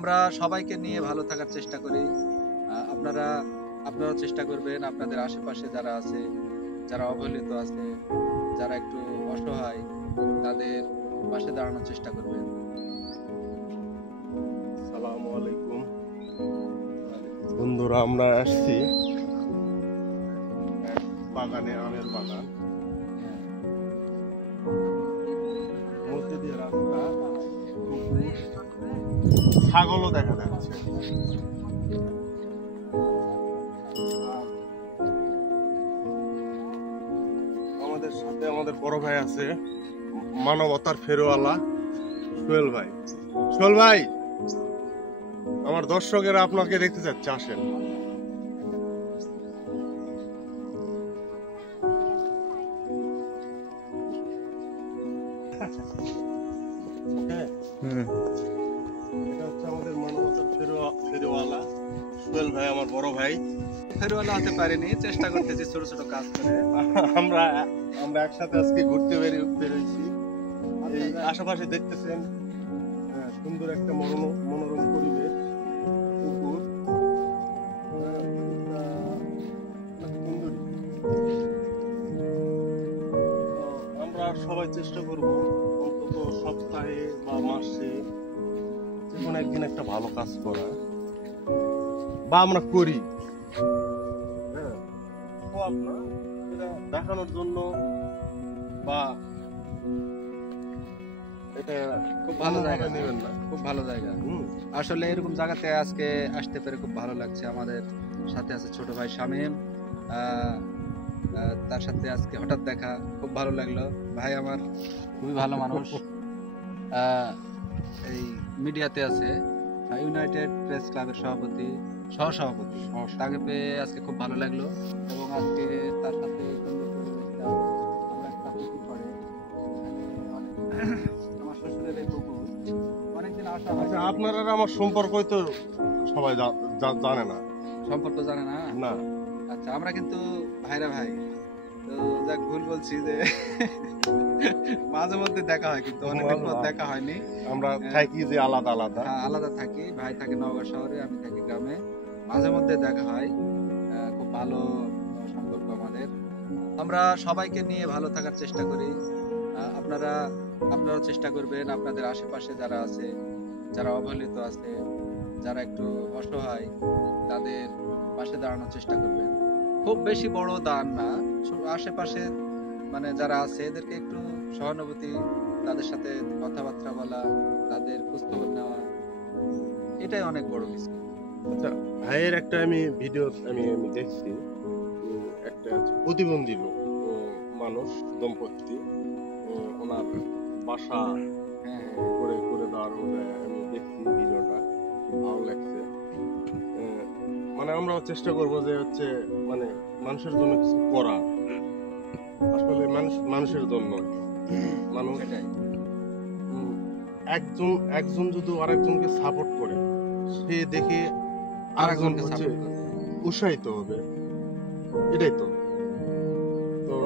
আমরা সবাইকে নিয়ে ভালো থাকার চেষ্টা করি। আপনারাও চেষ্টা করবেন আপনাদের আশেপাশে যারা আছে, যারা অবহেলিত আছে, যারা একটু অসহায়, তাদের পাশে দাঁড়ানোর চেষ্টা করবেন। আসসালামু আলাইকুম বন্ধুরা, আমরা আসছি এক বাগানে, আমের বাগান, মধ্যে দিয়ে রাস্তা, ছাগলও দেখা যাচ্ছে। আমাদের সাথে আমাদের বড় ভাই আছে, মানবতার ফেরওয়ালা সোহেল ভাই। সোহেল ভাই, আমার দর্শকেরা আপনাকে দেখতে চাচ্ছে, আসেন। এটা হচ্ছে আমাদের মানবতার ফেরওয়ালা সোহেল ভাই, আমার বড় ভাই। ফেরওয়ালা হতে পারিনি, চেষ্টা করতেছি ছোট ছোট কাজ করে। আমরা একসাথে আজকে ঘুরতে বেরিয়েছি। এই আশেপাশে দেখতেছেন সুন্দর একটা মনোরম পরিবেশ, পুকুর, আমরা সবাই চেষ্টা করব অন্তত সপ্তাহে বা মাসে যে কোনো একদিন একটা ভালো কাজ করা, বা আমরা করি। হ্যাঁ, আপনার এটা দেখানোর জন্য, বা এটা খুব ভালো জায়গা, নেবেন না, খুব ভালো জায়গা। আসলে এরকম জায়গাতে আজকে আসতে পেরে খুব ভালো লাগছে। আমাদের সাথে আছে ছোট ভাই শামীম, তার সাথে আজকে হঠাৎ দেখা, খুব ভালো লাগলো। ভাই আমার খুবই ভালো মানুষ, এই মিডিয়াতে আছে, ইউনাইটেড প্রেস ক্লাবের সভাপতি, সহসভাপতি। তাকে পেয়ে আজকে খুব ভালো লাগলো। এবং আজকে তার সাথে আমরা একটা পুকুর পাড়ে, আমার শ্বশুরের এই পুকুর, অনেকদিন আসা হয়। আচ্ছা, আপনারা আমার সম্পর্কই তো সবাই জানে না। সম্পর্ক জানে না? না। আচ্ছা, আমরা কিন্তু ভাইরা ভাই। তো যাক, ভুল বলছি যে মাঝে মধ্যে দেখা হয়, কিন্তু অনেকদিন পর দেখা হয়নি। আমরা থাকি যে আলাদা আলাদা, আলাদা থাকি। ভাই থাকে নওগাঁ শহরে, আমি থাকি গ্রামে। মাঝে মধ্যে দেখা হয়, খুব ভালো সম্পর্ক আমাদের। আমরা সবাইকে নিয়ে ভালো থাকার চেষ্টা করি। আপনারাও চেষ্টা করবেন আপনাদের আশেপাশে যারা আছে, যারা অবহেলিত আছে, যারা একটু অসহায়, তাদের পাশে দাঁড়ানোর চেষ্টা করবেন। খুব বেশি বড় দান না, আশেপাশে মানে যারা আছে এদেরকে একটু সহানুভূতি, তাদের সাথে কথাবার্তা বলা, তাদের খোঁজখবর নেওয়া, এটাই অনেক বড় কিছু। আচ্ছা, ভাইয়ের একটা আমি ভিডিও আমি দেখছি, একটা প্রতিবন্ধী লোক মানুষ, দম্পতি, ওনার বাসা করে দেওয়ার মধ্যে আমি দেখছি ভিডিওটা, ভালো লাগছে। মানে আমরাও চেষ্টা করবো যে হচ্ছে মানে মানুষের জন্য কিছু করা। আসলে মানুষের জন্য মানুষ একজন যদি আরেকজনকে সাপোর্ট করে, সে দেখে আরেকজনকে উৎসাহিত হবে, এটাই তো। তো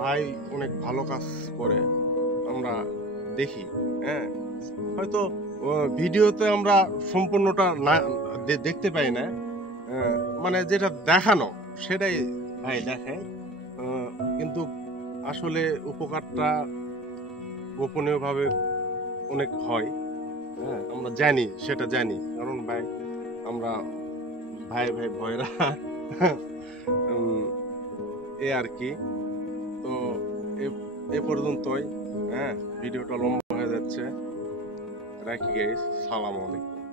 ভাই অনেক ভালো কাজ করে, আমরা দেখি। হ্যাঁ, হয়তো ভিডিওতে আমরা সম্পূর্ণটা না দেখতে পাই না, মানে যেটা দেখানো সেটাই ভাই দেখায়, কিন্তু আসলে উপকারটা গোপনীয় ভাবে অনেক হয়। হ্যাঁ, আমরা জানি, সেটা জানি, কারণ ভাই আমরা ভাই ভয়রা এ আর কি। তো এ পর্যন্তই। হ্যাঁ, ভিডিওটা লম্বা হয়ে যাচ্ছে, রাখি গাইস, সালাম আলাইকুম।